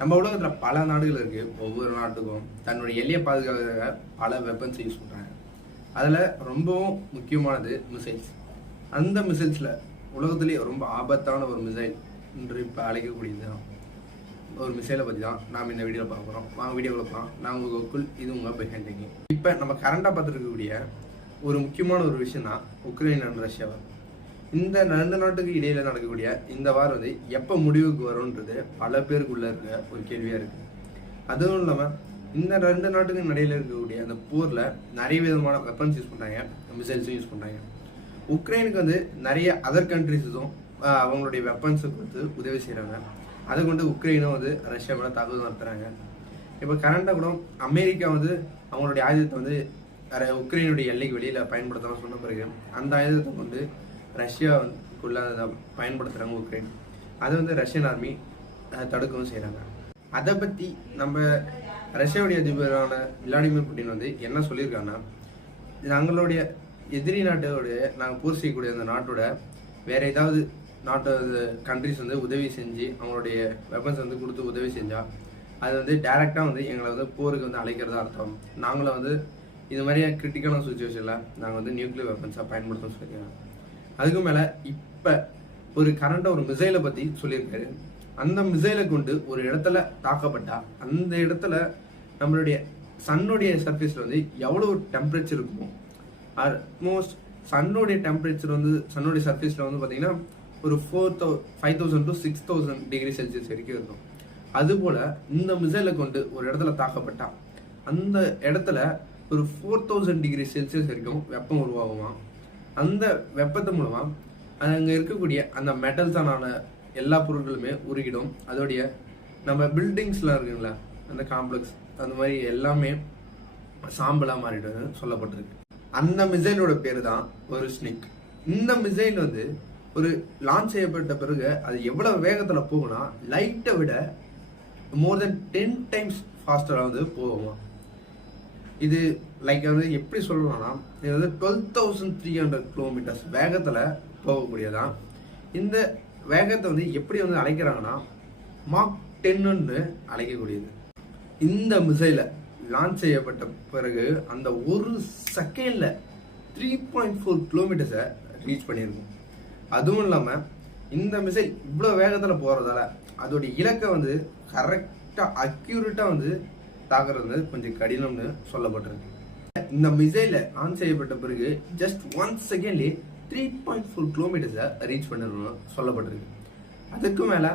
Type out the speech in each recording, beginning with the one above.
நம்ம உலகத்துல பல நாடுகள் இருக்கு. ஒவ்வொரு நாட்டுக்கும் தன்னுடைய எல்லையை பாதுகாக்க பல வெப்பன்ஸ் யூஸ் பண்றாங்க. அதுல ரொம்பவும் முக்கியமானது மிசைல்ஸ் அந்த மிசைல்ஸ்ல உலகத்திலேயே ரொம்ப ஆபத்தான ஒரு மிசைல் என்று இப்போ அழைக்கக்கூடியது ஒரு மிசைலை பத்தி தான் நாம் இந்த வீடியோவில் பார்க்குறோம் வாங்க வீடியோக்குள்ள போகலாம் நான் உங்கள் கோகுல் இது உங்க பெஹண்டிங் இப்போ நம்ம கரண்டா பார்த்துருக்கக்கூடிய ஒரு முக்கியமான ஒரு விஷயம் தான் உக்ரைன் அண்ட் ரஷ்யா. இந்த ரெண்டு நாட்டுக்கு இடையில நடக்கக்கூடிய இந்த வாரம் வந்து எப்போ முடிவுக்கு வரும்ன்றது பல பேருக்குள்ள இருக்க ஒரு கேள்வியா இருக்கு. அதுவும் இல்லாம இந்த ரெண்டு நாட்டுக்கு இடையில இருக்கக்கூடிய அந்த போர்ல நிறைய விதமான வெப்பன்ஸ் யூஸ் பண்றாங்க மிசைல்ஸும் யூஸ் பண்றாங்க. உக்ரைனுக்கு வந்து நிறைய அதர் கண்ட்ரிஸும் அவங்களுடைய வெப்பன்ஸை கொடுத்து உதவி செய்கிறாங்க அதை கொண்டு உக்ரைனும் வந்து ரஷ்யா மேல தாக்குதல் நடத்துறாங்க. இப்போ கரண்டா கூட அமெரிக்கா வந்து அவங்களுடைய ஆயுதத்தை வந்து உக்ரைனுடைய எல்லைக்கு வெளியில பயன்படுத்தலாம் சொன்ன பிறகு அந்த ஆயுதத்தை கொண்டு ரஷ்யாவுக்குள்ள அதை பயன்படுத்துகிறாங்க உக்ரைன் அதை வந்து ரஷ்யன் ஆர்மி தடுக்கவும் செய்கிறாங்க அதை பற்றி நம்ம ரஷ்யாவுடைய அதிபரான விளாடிமிர் புட்டின் வந்து என்ன சொல்லியிருக்காங்கன்னா நாங்களுடைய எதிரி நாட்டோடைய நாங்கள் பூர் செய்யக்கூடிய அந்த நாட்டோட வேற ஏதாவது நாட்டு கண்ட்ரிஸ் வந்து உதவி செஞ்சு அவங்களுடைய வெப்பன்ஸ் வந்து கொடுத்து உதவி செஞ்சால் அது வந்து டைரெக்டாக வந்து எங்களை வந்து போருக்கு வந்து அழைக்கிறதா அர்த்தம். நாங்களும் வந்து இது மாதிரி கிரிட்டிக்கலான சுச்சுவேஷனில் நாங்கள் வந்து நியூக்ளியர் வெப்பன்ஸாக பயன்படுத்தணும்னு சொல்லியிருக்கோம் அதுக்கு மேல இப்ப ஒரு கரண்ட ஒரு மிசைலை பத்தி சொல்லியிருக்காரு. அந்த மிசைலை கொண்டு ஒரு இடத்துல தாக்கப்பட்டா அந்த இடத்துல நம்மளுடைய சன்னுடைய சர்ஃபேஸ்ல வந்து எவ்வளவு டெம்பரேச்சர் இருக்கும் ஆல்மோஸ்ட் சன்னுடைய டெம்பரேச்சர் வந்து சன்னுடைய சர்ஃபேஸ்ல வந்து பாத்தீங்கன்னா ஒரு four thou five thousand to six thousand degree Celsius வரைக்கும் இருக்கும். அதுபோல இந்த மிசைலை கொண்டு ஒரு இடத்துல தாக்கப்பட்டா அந்த இடத்துல ஒரு ஃபோர் தௌசண்ட் டிகிரி செல்சியஸ் வரைக்கும் வெப்பம் உருவாகுமா? அந்த வெப்பத்து மூலமா அங்கே இருக்கக்கூடிய அந்த மெட்டல்ஸான எல்லா பொருட்களுமே உருகிடும். அதோடைய நம்ம பில்டிங்ஸ்லாம் இருக்குங்களா? அந்த காம்ப்ளெக்ஸ் அந்த மாதிரி எல்லாமே சாம்பலாக மாறிடும் சொல்லப்பட்டிருக்கு. அந்த மிசைலோட பேர் தான் ஒரு ஸ்னிக் இந்த மிசைல் வந்து ஒரு லான்ச் செய்யப்பட்ட பிறகு அது எவ்வளோ வேகத்தில் போகும்னா லைட்டை விட மோர் தென் டென் டைம்ஸ் ஃபாஸ்டராக வந்து போகுமா? இது லைக் வந்து எப்படி சொல்லலாம்னா இது வந்து twelve thousand three hundred kilometres வேகத்தில் போகக்கூடியதான் இந்த வேகத்தை வந்து எப்படி வந்து அழைக்கிறாங்கன்னா மார்க் டென்னு அழைக்கக்கூடியது. இந்த மிசைலை லான்ச் செய்யப்பட்ட பிறகு அந்த ஒரு செகண்டில் த்ரீ பாயிண்ட் ஃபோர் கிலோமீட்டர்ஸை ரீச் பண்ணியிருக்கும். அதுவும் இல்லாமல் இந்த மிசைல் இவ்வளோ வேகத்தில் போகிறதால அதோடைய இலக்கை வந்து கரெக்டாக அக்யூரேட்டாக வந்து தாக்குறது கொஞ்சம் கடினம்னு சொல்லப்பட்டிருக்கு. இந்த மிசைல ஆன் செய்யப்பட்ட பிறகு ஜஸ்ட் ஒன் செகண்ட்லேயே த்ரீ பாயிண்ட் ஃபோர் கிலோமீட்டர்ஸை ரீச் பண்ணிடணும் சொல்லப்பட்டிருக்கு. அதுக்கு மேல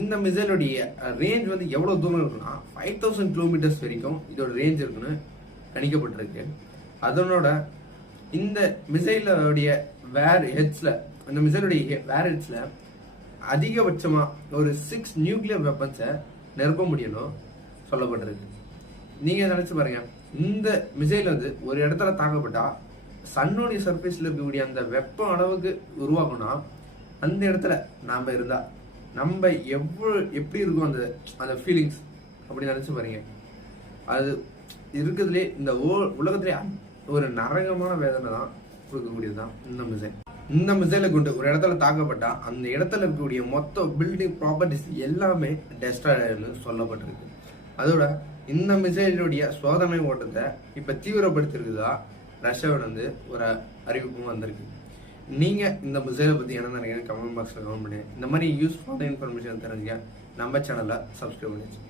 இந்த மிசைலுடைய ரேஞ்ச் வந்து எவ்வளவு தூரம் இருக்குன்னா ஃபைவ் தௌசண்ட் கிலோமீட்டர்ஸ் வரைக்கும் இதோட ரேஞ்ச் இருக்குன்னு கணிக்கப்பட்டிருக்கு. அதனோட இந்த மிசைலுடைய வேர் ஹெட்ஸ்ல இந்த மிசைலுடைய வேர் ஹெட்ஸ்ல அதிகபட்சமா ஒரு சிக்ஸ் நியூக்ளியர் வெப்பன்ஸை நிரப்ப முடியணும் சொல்லப்பட்டிருக்கு. நீங்க நினைச்சு பாருங்க. இந்த மிசைல் வந்து ஒரு இடத்துல தாக்கப்பட்டா சன்னோடைய சர்ஃபேஸ்ல இருக்கக்கூடிய அந்த வெப்பம் அளவுக்கு உருவாகும்னா அந்த இடத்துல நாம இருந்தா நம்ம எவ்வளவு எப்படி இருக்கும் அந்த அந்த ஃபீலிங்ஸ் அப்படின்னு நினைச்சு பாருங்க. அது இருக்கிறதுலே இந்த ஓ- உலகத்திலே ஒரு நரகமான வேதனை தான் கொடுக்கக்கூடியது தான் இந்த மிசைல் இந்த மிசைலை கொண்டு ஒரு இடத்துல தாக்கப்பட்டா அந்த இடத்துல இருக்கக்கூடிய மொத்த பில்டிங் ப்ராப்பர்ட்டிஸ் எல்லாமே டெஸ்ட்ராய் சொல்லப்பட்டிருக்கு. அதோட இந்த மிசைலுடைய சோதனை ஓட்டத்தை இப்போ தீவிரப்படுத்திருக்குதா? ரஷ்யாவில் வந்து ஒரு அறிவிப்பும் வந்திருக்கு. நீங்கள் இந்த மிசைலை பற்றி என்ன நினைக்கிறீங்க கமெண்ட் பாக்ஸில் கமெண்ட் பண்ணுங்க. இந்த மாதிரி யூஸ்ஃபுல்லான இன்ஃபர்மேஷன் தெரிஞ்சுக்க நம்ம சேனலை சப்ஸ்கிரைப் பண்ணிச்சு